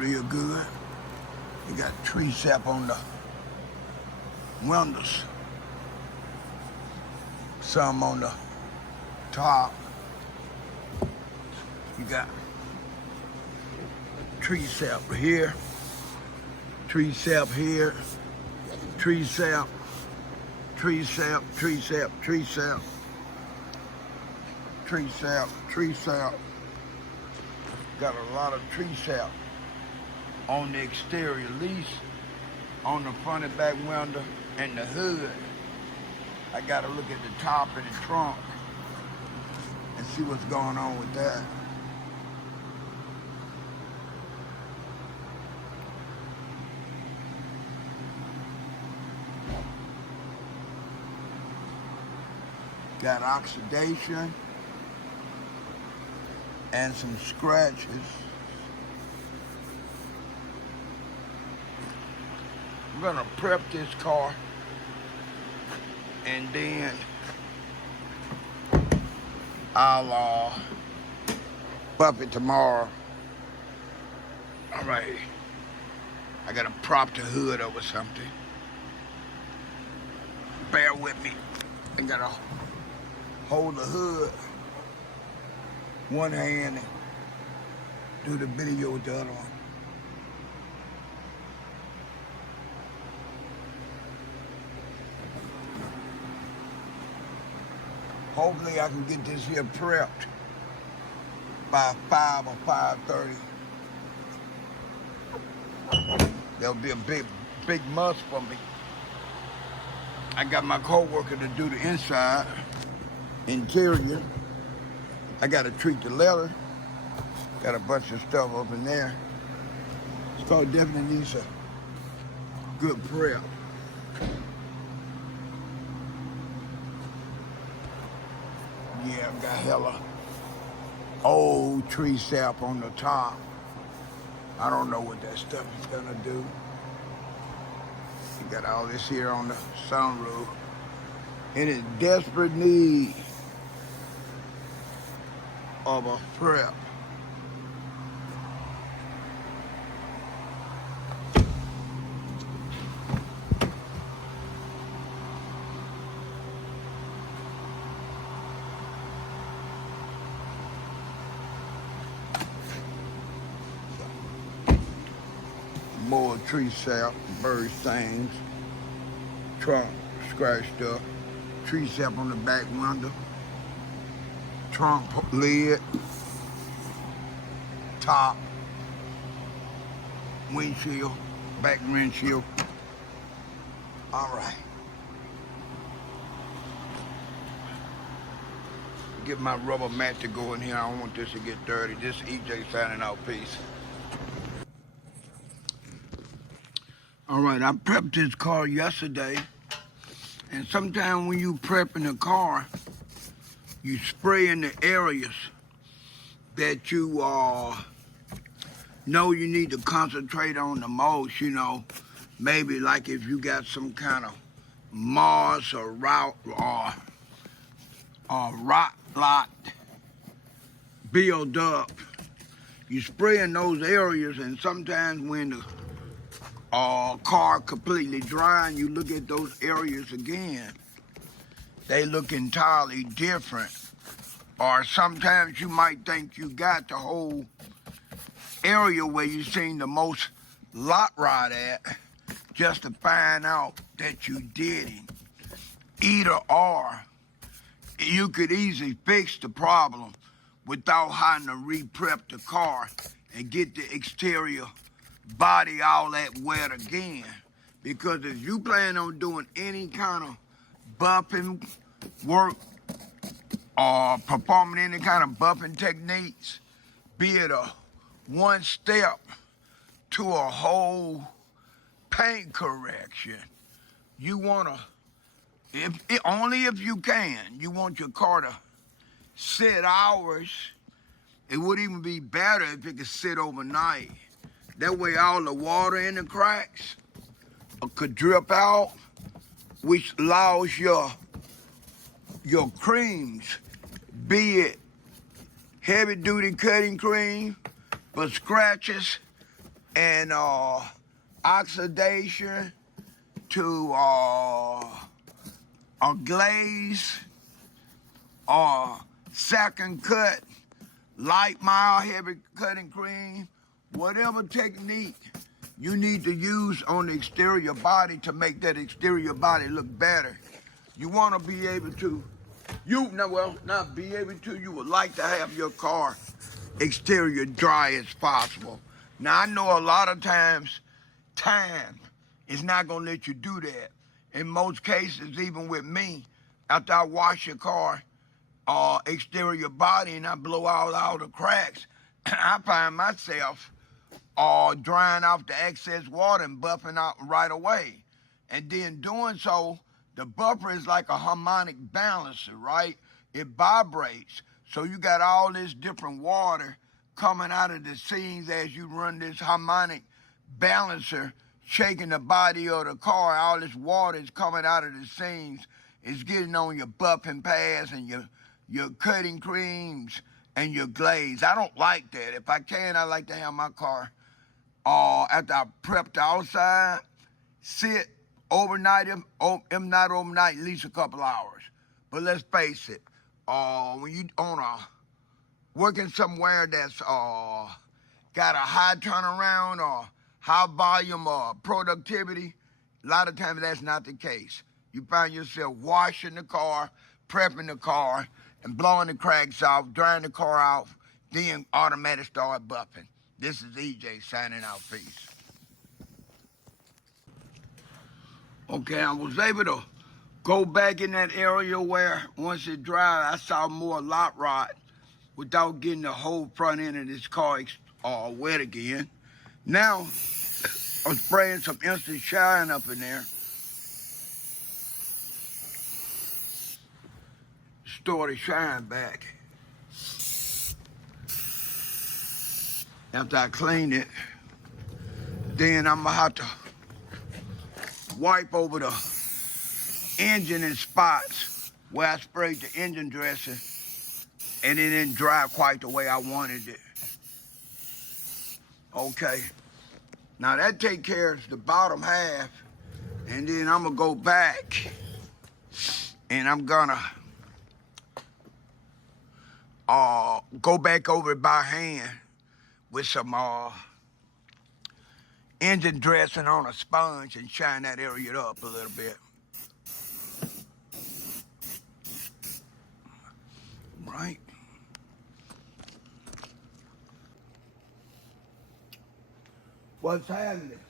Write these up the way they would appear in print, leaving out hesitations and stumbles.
real good. You got tree sap on the windows, some on the top. You got tree sap here, tree sap here, tree sap, tree sap, tree sap, tree sap, tree sap, tree sap. Got a lot of tree sap on the exterior, at least on the front and back window and the hood. I gotta look at the top and the trunk and see what's going on with that. Got oxidation and some scratches. I'm gonna prep this car and then I'll buff it tomorrow. All right, I gotta prop the hood over something. Bear with me. I gotta hold the hood one hand and do the video with the other one. Hopefully I can get this here prepped by 5 or 5:30. There'll be a big must for me. I got my co-worker to do the inside, interior. I gotta treat the leather. Got a bunch of stuff up in there. This car definitely needs a good prep. Yeah, I've got hella old tree sap on the top. I don't know what that stuff is gonna do. You got all this here on the sunroof. And in desperate need of a prep. More tree sap, bird stains, trunk scratched up, tree sap on the back window, trunk lid, top, windshield, back windshield. All right. Get my rubber mat to go in here. I don't want this to get dirty. This is EJ signing out. Peace. All right, I prepped this car yesterday, and sometimes when you prepping a car, you spray in the areas that you know you need to concentrate on the most, you know. Maybe like if you got some kind of moss or rot lot build up, you spray in those areas, and sometimes when the car completely dry and you look at those areas again, they look entirely different. Or sometimes you might think you got the whole area where you seen the most lot rot at, just to find out that you didn't. Either or, you could easily fix the problem without having to re-prep the car and get the exterior body all that wet again. Because if you plan on doing any kind of buffing work or performing any kind of buffing techniques, be it a one step to a whole paint correction, you wanna, only if you can, you want your car to sit hours. It would even be better if it could sit overnight. That way all the water in the cracks could drip out, which allows your creams, be it heavy duty cutting cream for scratches, and oxidation to a glaze or second cut, light, mild, heavy cutting cream, whatever technique you need to use on the exterior body to make that exterior body look better. You want to be able to, not be able to, you would like to have your car exterior dry as possible. Now, I know a lot of times time is not going to let you do that. In most cases, even with me, after I wash your car exterior body and I blow out all the cracks, I find myself drying off the excess water and buffing out right away. And then doing so, the buffer is like a harmonic balancer, right? It vibrates. So you got all this different water coming out of the seams as you run this harmonic balancer, shaking the body of the car. All this water is coming out of the seams. It's getting on your buffing pads and your cutting creams and your glaze. I don't like that. If I can, I like to have my car after I prep the outside, sit overnight, if not overnight, at least a couple hours. But let's face it, when you working somewhere that's got a high turnaround or high volume or productivity, a lot of times that's not the case. You find yourself washing the car, prepping the car, and blowing the cracks off, drying the car off, then automatic start buffing. This is EJ signing out. Peace. Okay, I was able to go back in that area where once it dried, I saw more lot rot without getting the whole front end of this car wet again. Now, I'm spraying some instant shine up in there. Store the shine back. After I clean it, then I'm gonna have to wipe over the engine in spots where I sprayed the engine dressing and it didn't dry quite the way I wanted it. Okay, now that takes care of the bottom half, and then I'm gonna go back and I'm gonna go back over it by hand with some engine dressing on a sponge and shine that area up a little bit. Right. What's happening?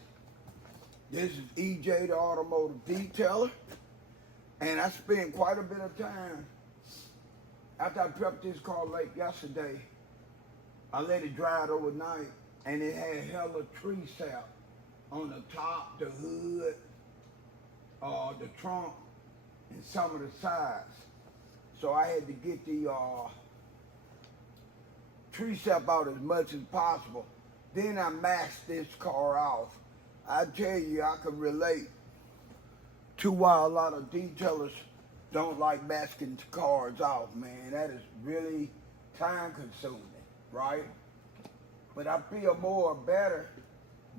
This is EJ, the automotive detailer, and I spent quite a bit of time after I prepped this car late yesterday. I let it dry overnight, and it had hella tree sap on the top, the hood, the trunk, and some of the sides. So I had to get the tree sap out as much as possible. Then I masked this car off. I tell you, I can relate to why a lot of detailers don't like masking cars off, man. That is really time consuming, right? But I feel better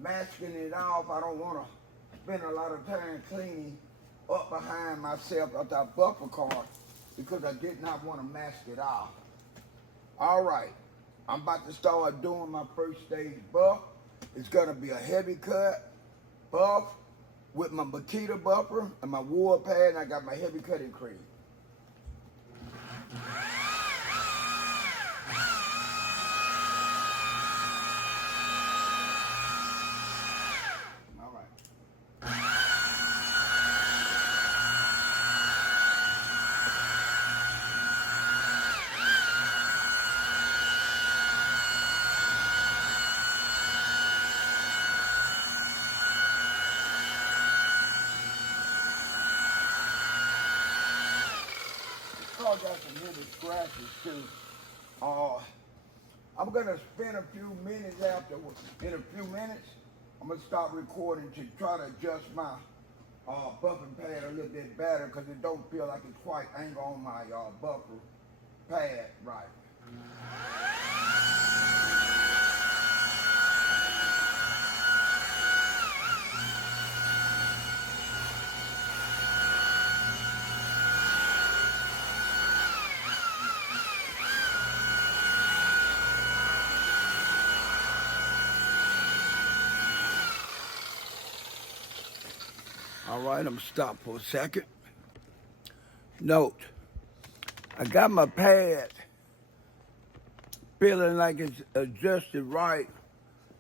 masking it off. I don't want to spend a lot of time cleaning up behind myself after I buff a car because I did not want to mask it off. All right, I'm about to start doing my first stage buff. It's gonna be a heavy cut buff with my Makita buffer and my wool pad, and I got my heavy cutting cream. All right. I got some little scratches too. I'm gonna spend a few minutes afterwards. In a few minutes, I'm gonna start recording to try to adjust my buffing pad a little bit better because it don't feel like it's quite angled on my buffer pad right. All right, I'm gonna stop for a second. Note, I got my pad feeling like it's adjusted right.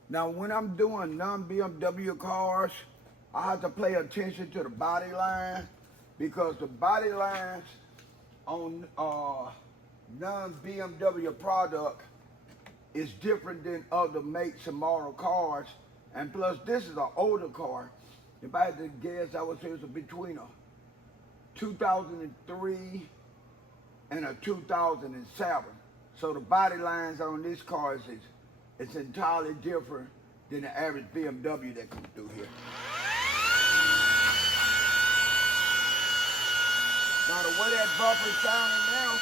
Now, when I'm doing non-BMW cars, I have to pay attention to the body line because the body lines on non-BMW product is different than other makes and model cars. And plus, this is an older car. If I had to guess, I would say it's between a 2003 and a 2007. So the body lines on this car is it's entirely different than the average BMW that comes through here. Now the way that bumper's sounding now,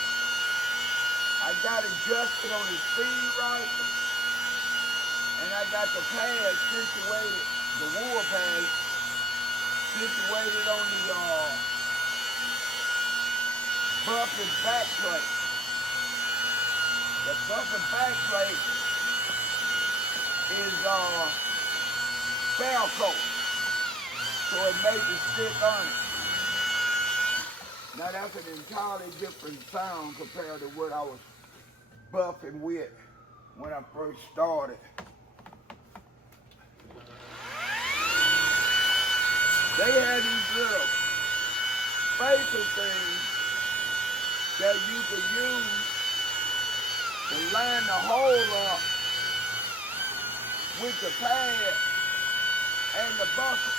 I got adjusted on the speed right, and I got the pad situated, the wool pad situated on the bumper back plate. The bumper back plate is Velcro, so it makes it stick on it. Now that's an entirely different sound compared to what I was buffing with when I first started. They had these little spacer things that you could use to line the hole up with the pad and the bumper.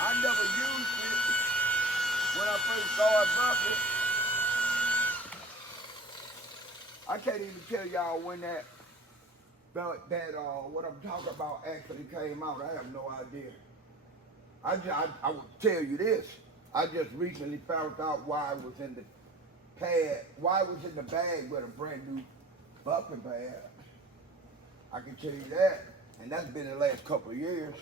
I never used it when I first started bumping. I can't even tell y'all when that what I'm talking about actually came out. I have no idea. I will tell you this. I just recently found out why it was in the pad, why it was in the bag with a brand new bumping pad. I can tell you that. And that's been the last couple of years.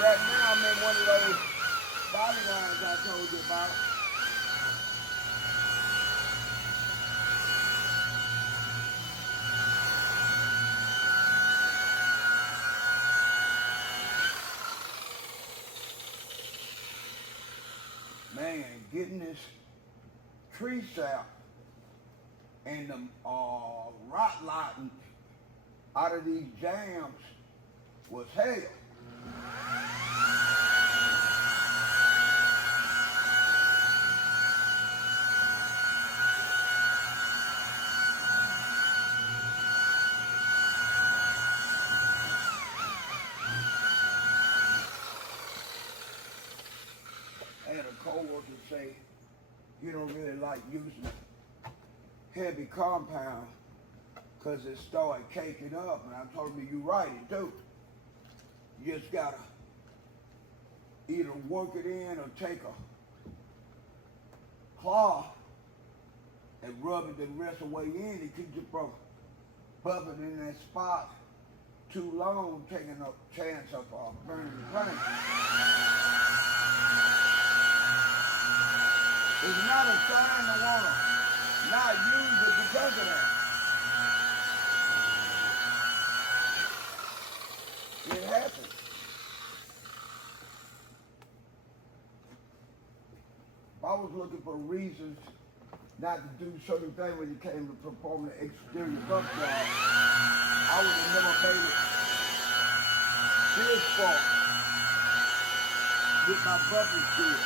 Right now I'm in one of those body lines I told you about. Man, getting this tree sap and the rot lotting out of these jams was hell. I had a coworker say, you don't really like using heavy compound because it started caking up. And I told him, you're right, it do. You just gotta either work it in or take a cloth and rub it the rest of the way in to keep you from bumping in that spot too long, taking a chance of burning the paint. It's not a sign to want to not use it because of that. It happens. If I was looking for reasons not to do certain things when it came to performing the exterior bump job, I would have never made it this far with my bumping skills.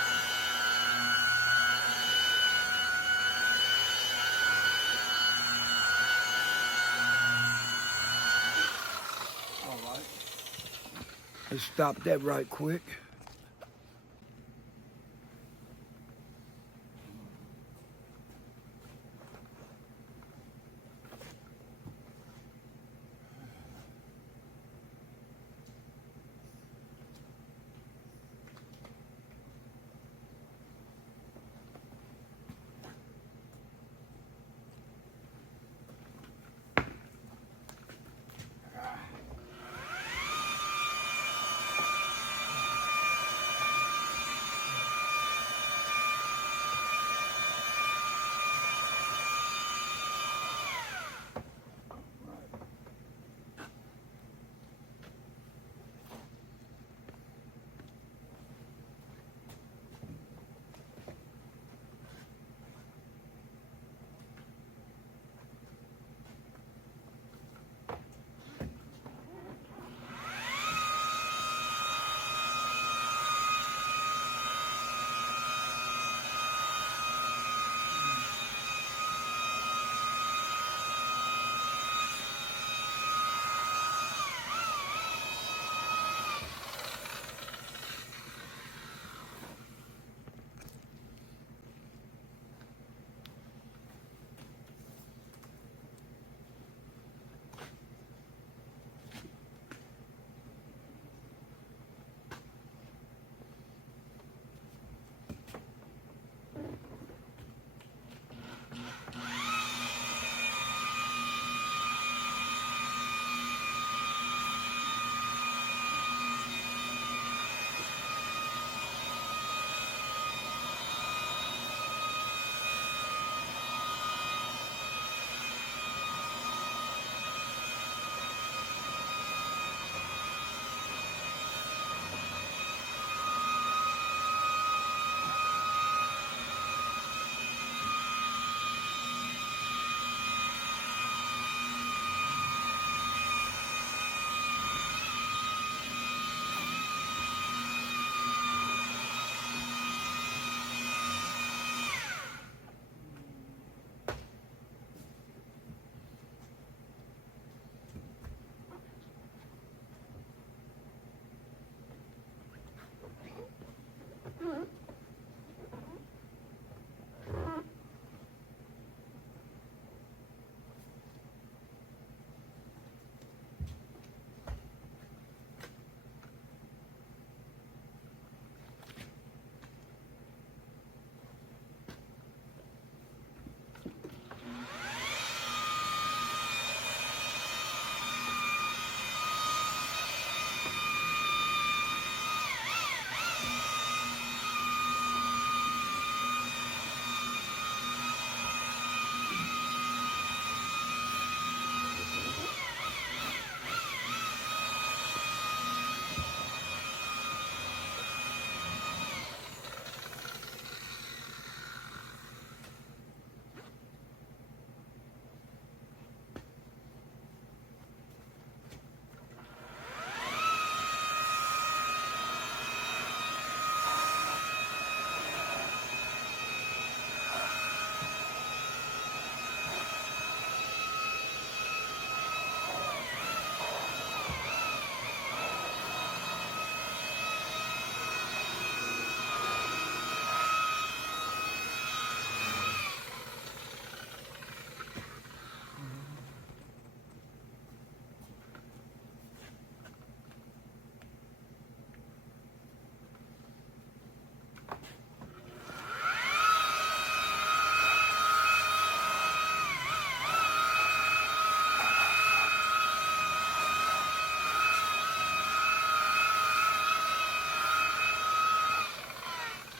All right. Let's stop that right quick.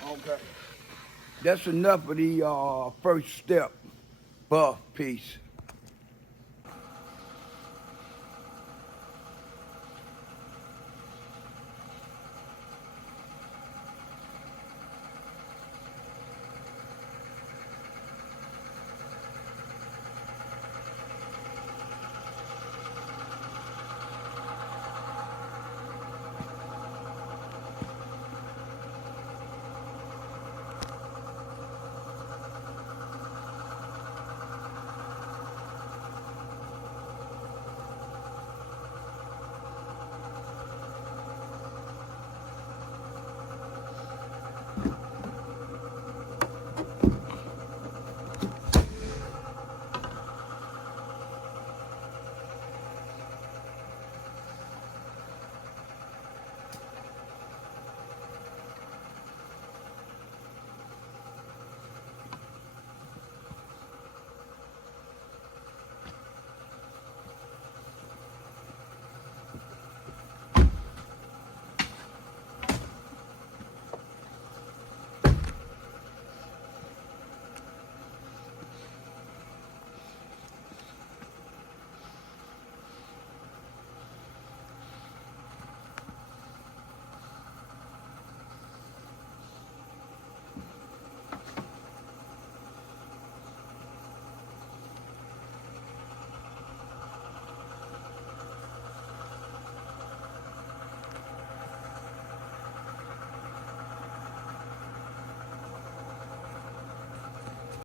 Okay. That's enough of the first step buff piece.